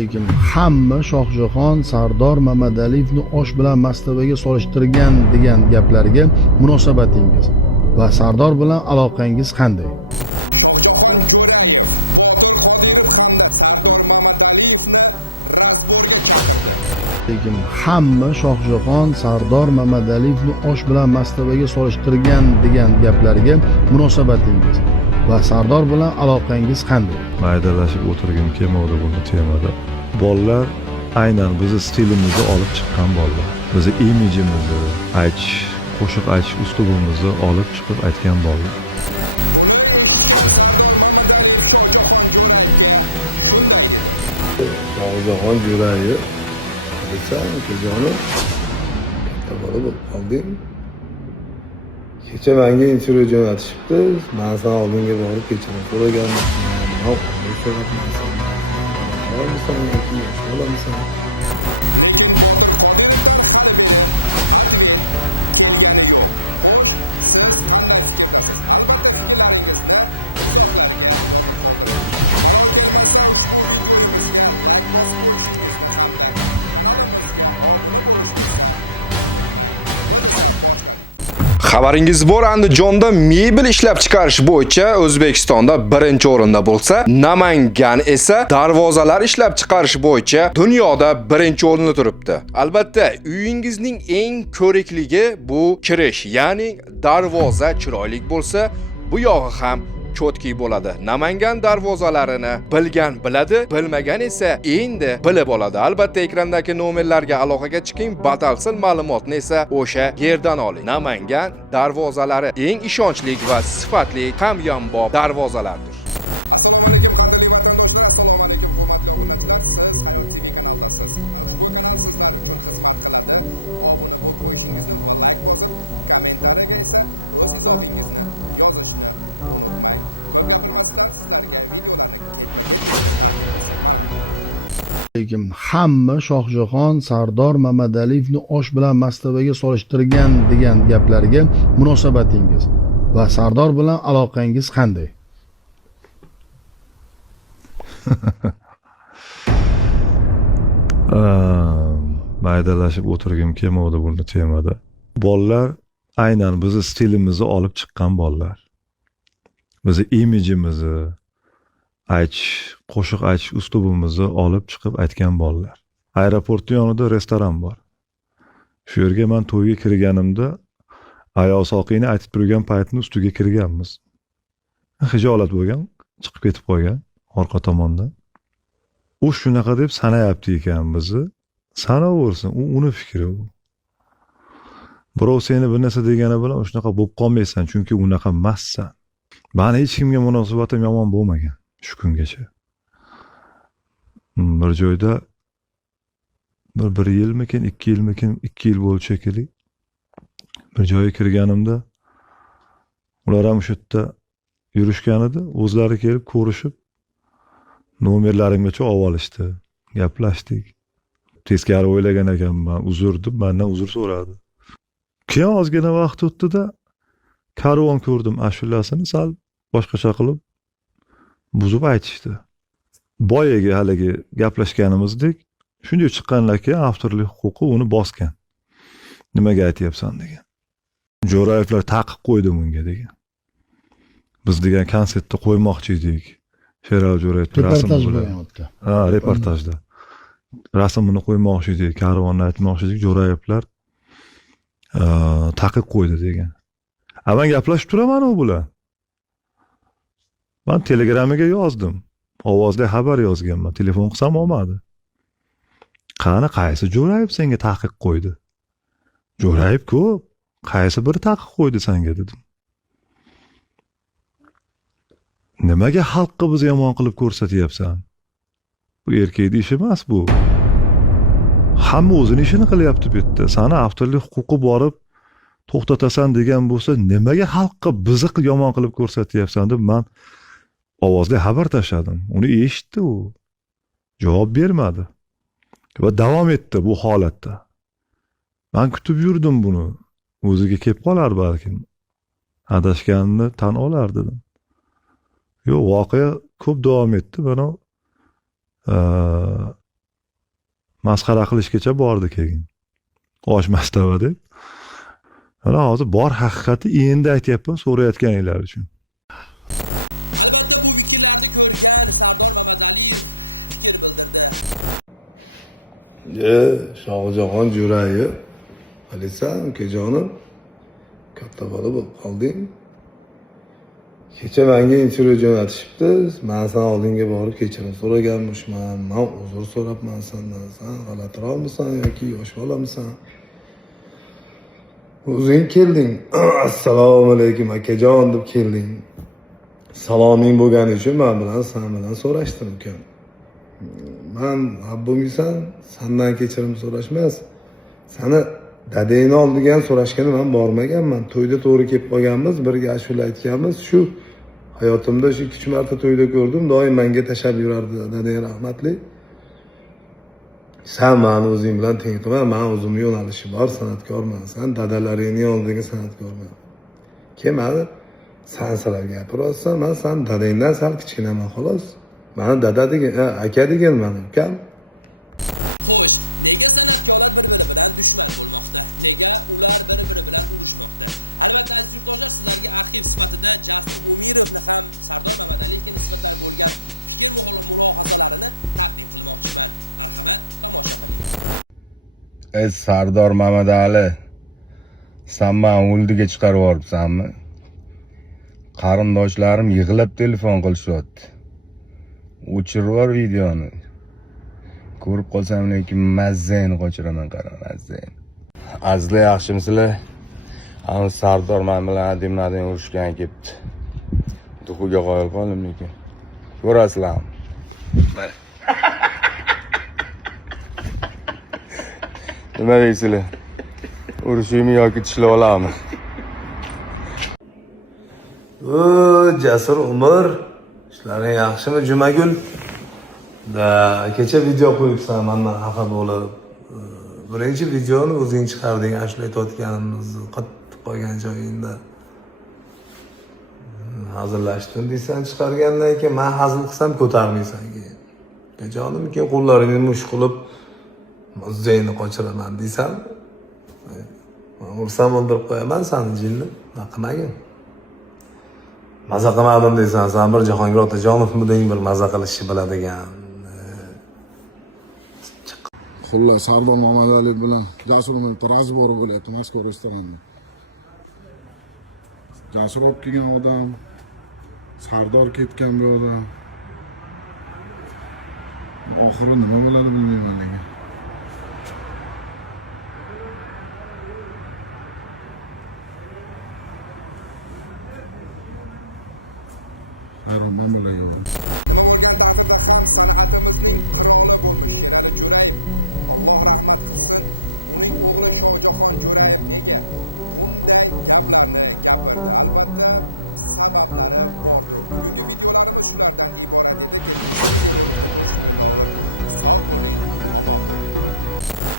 Lekin hamma Shohjahon Sardor Mamadaliyevni osh bilan mastavaga solishtirgan degan gaplarga munosabatingiz va Sardor bilan aloqangiz qanday? Lekin hamma Shohjahon Sardor Mamadaliyevni osh bilan mastavaga solishtirgan degan gaplarga munosabatingiz va Sardor bilan aloqangiz qanday? Maydalashib o'tirgim kelmadi buni temada. Bolalar aynan bizni stilimizni olib chiqqan bolalar. Bizni imijimizni, qo'shiq aytish uslubimizni olib chiqib aytgan bolalar. Shohjahon Jo'rayev desam, ko'zonim katta bola bo'lib qolding. Kecha menga intervyu jo'natishibdi. Men sana oldinga borib kechirim so'raganman. Xabaringiz bor, Andijonda mebel ishlab chiqarish bo'yicha O'zbekistonda birinchi o'rinda bo'lsa, Namangan esa darvozalar ishlab chiqarish bo'yicha dunyoda birinchi o'rinda turibdi. Albatta, uyingizning eng ko'rikligi bu kirish, ya'ni darvoza chiroyli bo'lsa, bu yog'i ham cho'tki bo'ladi. Namangan darvozalarini bilgan biladi, bilmagan esa endi bilib oladi. Albatta, ekrandagi nomerlarga aloqaga chiqing, batafsil ma'lumotni esa o'sha yerdan oling. Namangan darvozalari eng ishonchli va sifatli hamyonbop darvozalardir. Lekin hamma Shohjahon Sardor Mamadaliyevni osh bilan mastavaga solishtirgan degan gaplarga munosabatingiz va Sardor bilan aloqangiz qanday? Maydalashib o'tirgim kelmadi buni temada. Bolalar aynan bizni stilimizni olib chiqqan bolalar. Bizni imijimizni, qo'shiq aytish uslubimizni olib chiqib aytgan bolalar. Aeroportning yonida restoran bor. Shu yerga men to'yga kirganimda ayol soqiyni aytib turgan paytni ustiga kirganmiz. Hijolat bo'lgan, chiqib ketib qolgan orqa tomondan. U shunaqa deb sanayapti ekan bizni. Sanaversin, uni fikri u. Birov seni bir narsa degani bilan shunaqa bo'lib qolmaysan, chunki unaqa emassan. Meni hech kimga munosabatim yomon bo'lmagan shu kungacha. Bir joyda bir yilmikin, 2 yilmikin, 2 yil bo'ldi shekilli. Bir joyga kirganimda ular ham shu yerda yurishgan edi, o'zlari kelib ko'rishib nomerlarimgacha olib olishdi. Gaplashdik. Teskari o'ylagan ekanman, uzr deb mendan uzr so'radi. Keyin ozgina vaqt o'tdi-da, karvon ko'rdim ashulasini sal boshqacha qilib buzib aytishdi. Boyaga haligi gaplashganimizdek, shunday chiqqanlarki, avtorlik huquqi uni bosgan. Nimaga aytyapsan degan. Jo'rayevlar taqiq qo'ydi bunga degan. Biz degan konsertda qo'ymoqchi edik. Sherali Jo'rayev reportaj bo'lyapti. Reportajda. Rasmini qo'ymoqchi edik, karvonni aytmoqchi edik, Jo'rayevlar taqiq qo'ydi degan. Men gaplashib turaman u bilan. Men Telegramga yozdim. Ovozli xabar yozganman. Telefon qilsam olmadi. Qaysi Jo'rayev senga taqiq qo'ydi? Jo'rayev ko'p. Qaysi biri taqiq qo'ydi senga dedim. Nimaga xalqqa bizni yomon qilib ko'rsatyapsan? Bu erkakning ishi emas bu. Hamma o'zining ishini qilyapti bu yerda. Sana avtorlik huquqi borib to'xtatasan degan bo'lsa, nimaga xalqqa bizni yomon qilib ko'rsatyapsan deb men ovozli xabar tashladim. Uni eshitdi u. Javob bermadi. Va davom etdi bu holatda. Men kutib yurdim buni. O'ziga kelib qolar balkim. Adashganini tan olar dedim. Yo'q, voqea ko'p davom etdi. Mana masxara qilishgacha bordi keyin. Osh mastava deb. Mana hozir bor haqiqatni endi aytyapman so'rayotganinglar uchun. Shohjahon Jo'rayev. Bilsan, ukajonim, katta bola bo'lib qolding. Kecha menga intervyu jo'natishibdi. Men san oldinga borib kechirim so'raganman. Men uzr so'rabman sendan. Sen g'alatiroqmisan yoki yosh bolamisan? O'zing kelding. Assalomu alaykum akajon deb kelding. Saloming bo'lgani uchun men bilan sen bilan so'rashdim ukam. Men Rabbimsan, sendan kechirim so'rashmas. Seni dadangni oldiga so'rashgani men bormaganman. To'yda to'g'ri kelib qolganmiz, birga ashula aytganmiz. Shu hayotimda shu 2 marta to'yda ko'rdim. Doim menga tashab yurardi dadang rahmatli. Sen meni o'zing bilan teng qilma. Men o'zimning yo'nalishim bor, san'atkorman. Sen dadalaringning oldidagi san'atkorman. Kelmadi. Sen sizlar gapiryapsan, men sen dadangdan sal kichkinaman xolos. Meni dada degan, aka deganman, ukam. Sardor Mamadali, sen meni o'ldiga chiqarib yuboribsanmi? Qarindoshlarim yig'ilib telefon qilishyapti. O'chirib yubor videoni. Ko'rib qolsam lekin mazzani qochiraman, qara mazzani. Azizlar, yaxshimisizlar? Ana Sardor men bilan adimlardan urushgan kelibdi. Duxuga qo'yib qoldim lekin. Ko'rasizlarmi? Nima deysizlar? Urushaymi yoki tishlab olammi? Jasur Umar, ishlaring yaxshimi Jumagul? Da, kecha video qo'yibsan, mendan xafa bo'lib. Birinchi videoni o'zing chiqarding, ashula aytayotganimizni qattiq qolgan joyingda. Hazillashdim deysan chiqargandan keyin men hazil qilsam ko'tarmaysan keyin. Jonim keyin qo'llaringni mush qilib muzzayni qochiraman deysan. Men ursam o'ldirib qo'yaman seni jinni. Nima qilmagin? Maza qilmadim deysan, sen bir Jahongir Otajonovmi deng bir maza qilishni biladigan. Xullas, Sardor Mamadali bilan Jasur Umar razbor bo'lyapti Moskva restoranda. Jasur olib kelgan odam, Sardor ketgan bu odam. Oxiri nima bo'ladi bilmayman lekin. Hayron man bilan